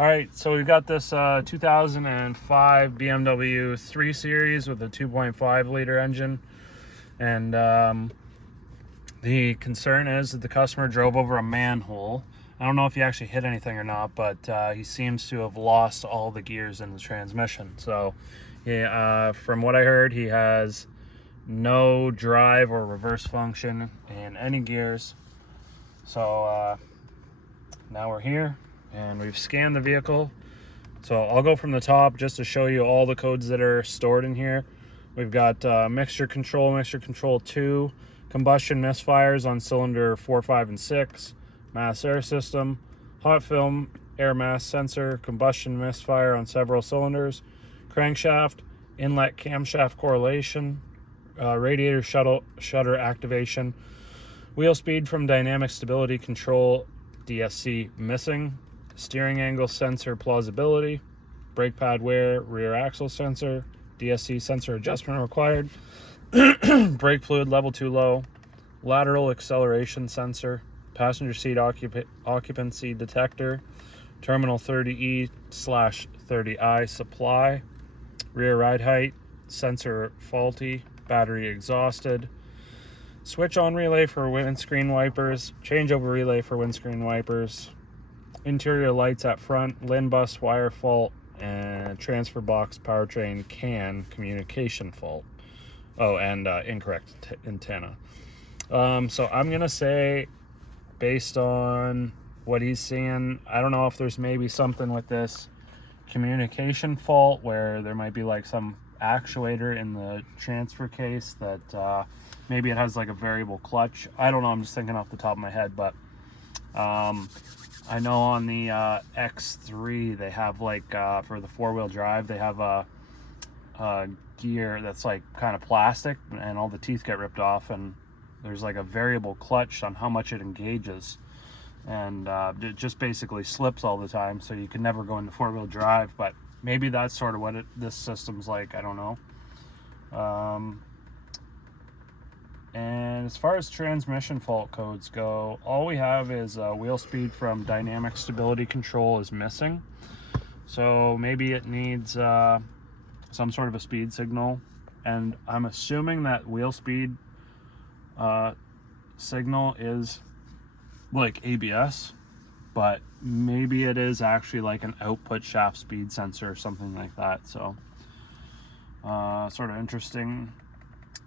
All right, so we've got this 2005 BMW 3 Series with a 2.5 liter engine, and the concern is that the customer drove over a manhole. I don't know if he actually hit anything or not, but he seems to have lost all the gears in the transmission. So from what I heard, he has no drive or reverse function in any gears. So now we're here and we've scanned the vehicle. So I'll go from the top just to show you all the codes that are stored in here. We've got mixture control 2, combustion misfires on cylinder 4, 5, and 6, mass air system, hot film air mass sensor, combustion misfire on several cylinders, crankshaft, inlet camshaft correlation, radiator shutter activation, wheel speed from dynamic stability control DSC missing, steering angle sensor plausibility, brake pad wear, rear axle sensor, DSC sensor adjustment required, brake fluid level too low, lateral acceleration sensor, passenger seat occupancy detector, terminal 30E/30I supply, rear ride height sensor faulty, battery exhausted, switch on relay for windscreen wipers, changeover relay for windscreen wipers, interior lights at front, LIN bus wire fault, and transfer box powertrain can communication fault. Oh, and incorrect antenna. So I'm gonna say, based on what he's seeing, I don't know if there's maybe something with this communication fault where there might be like some actuator in the transfer case that maybe it has like a variable clutch. I don't know, I'm just thinking off the top of my head, but I know on the X3 they have like for the 4-wheel drive they have a gear that's like kind of plastic and all the teeth get ripped off, and there's like a variable clutch on how much it engages, and it just basically slips all the time, so you can never go into 4-wheel drive. But maybe that's sort of what this system's like, I don't know. And as far as transmission fault codes go, all we have is wheel speed from dynamic stability control is missing. So maybe it needs some sort of a speed signal. And I'm assuming that wheel speed signal is like ABS, but maybe it is actually like an output shaft speed sensor or something like that. So sort of interesting.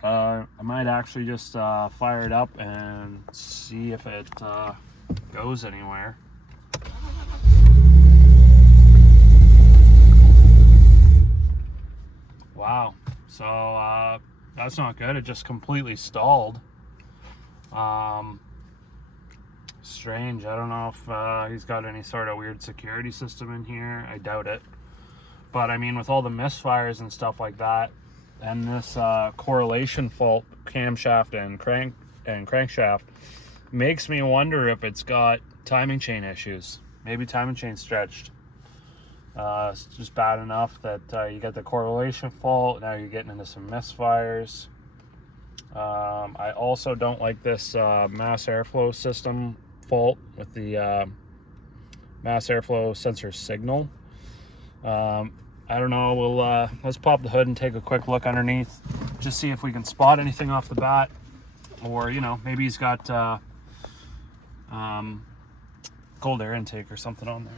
I might actually just fire it up and see if it goes anywhere. Wow, so that's not good. It just completely stalled. Strange. I don't know if he's got any sort of weird security system in here. I doubt it. But I mean, with all the misfires and stuff like that, and this correlation fault camshaft and crankshaft, makes me wonder if it's got timing chain issues. Maybe timing chain stretched. It's just bad enough that you get the correlation fault. Now you're getting into some misfires. I also don't like this mass airflow system fault with the mass airflow sensor signal. I don't know, we'll let's pop the hood and take a quick look underneath, just see if we can spot anything off the bat, or you know, maybe he's got cold air intake or something on there.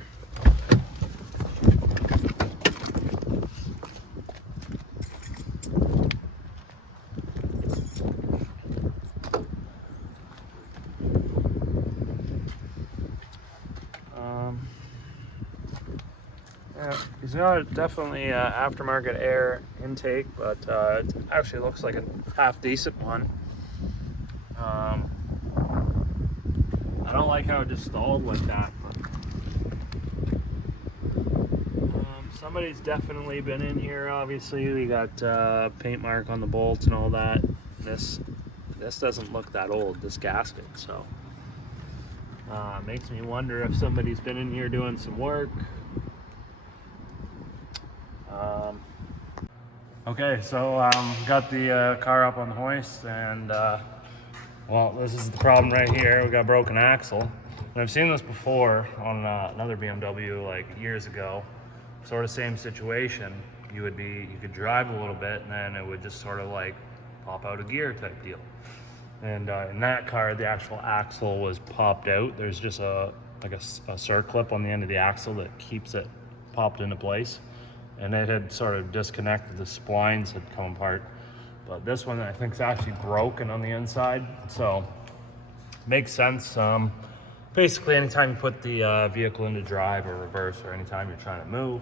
Yeah, he's got definitely aftermarket air intake, but it actually looks like a half decent one. I don't like how it just stalled like that. Somebody's definitely been in here. Obviously, we got paint mark on the bolts and all that. This doesn't look that old, this gasket, so makes me wonder if somebody's been in here doing some work. Okay, so got the car up on the hoist, and well, this is the problem right here. We got a broken axle. And I've seen this before on another BMW like years ago, sort of same situation. You could drive a little bit and then it would just sort of like pop out a gear type deal. And in that car, the actual axle was popped out. There's just a circlip on the end of the axle that keeps it popped into place. And it had sort of disconnected, the splines had come apart. But this one I think is actually broken on the inside. So makes sense. Basically anytime you put the vehicle into drive or reverse, or anytime you're trying to move,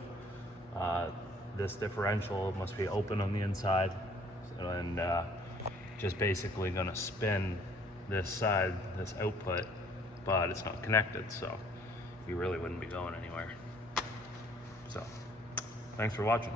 this differential must be open on the inside. And just basically gonna spin this side, this output, but it's not connected, so you really wouldn't be going anywhere. So, thanks for watching.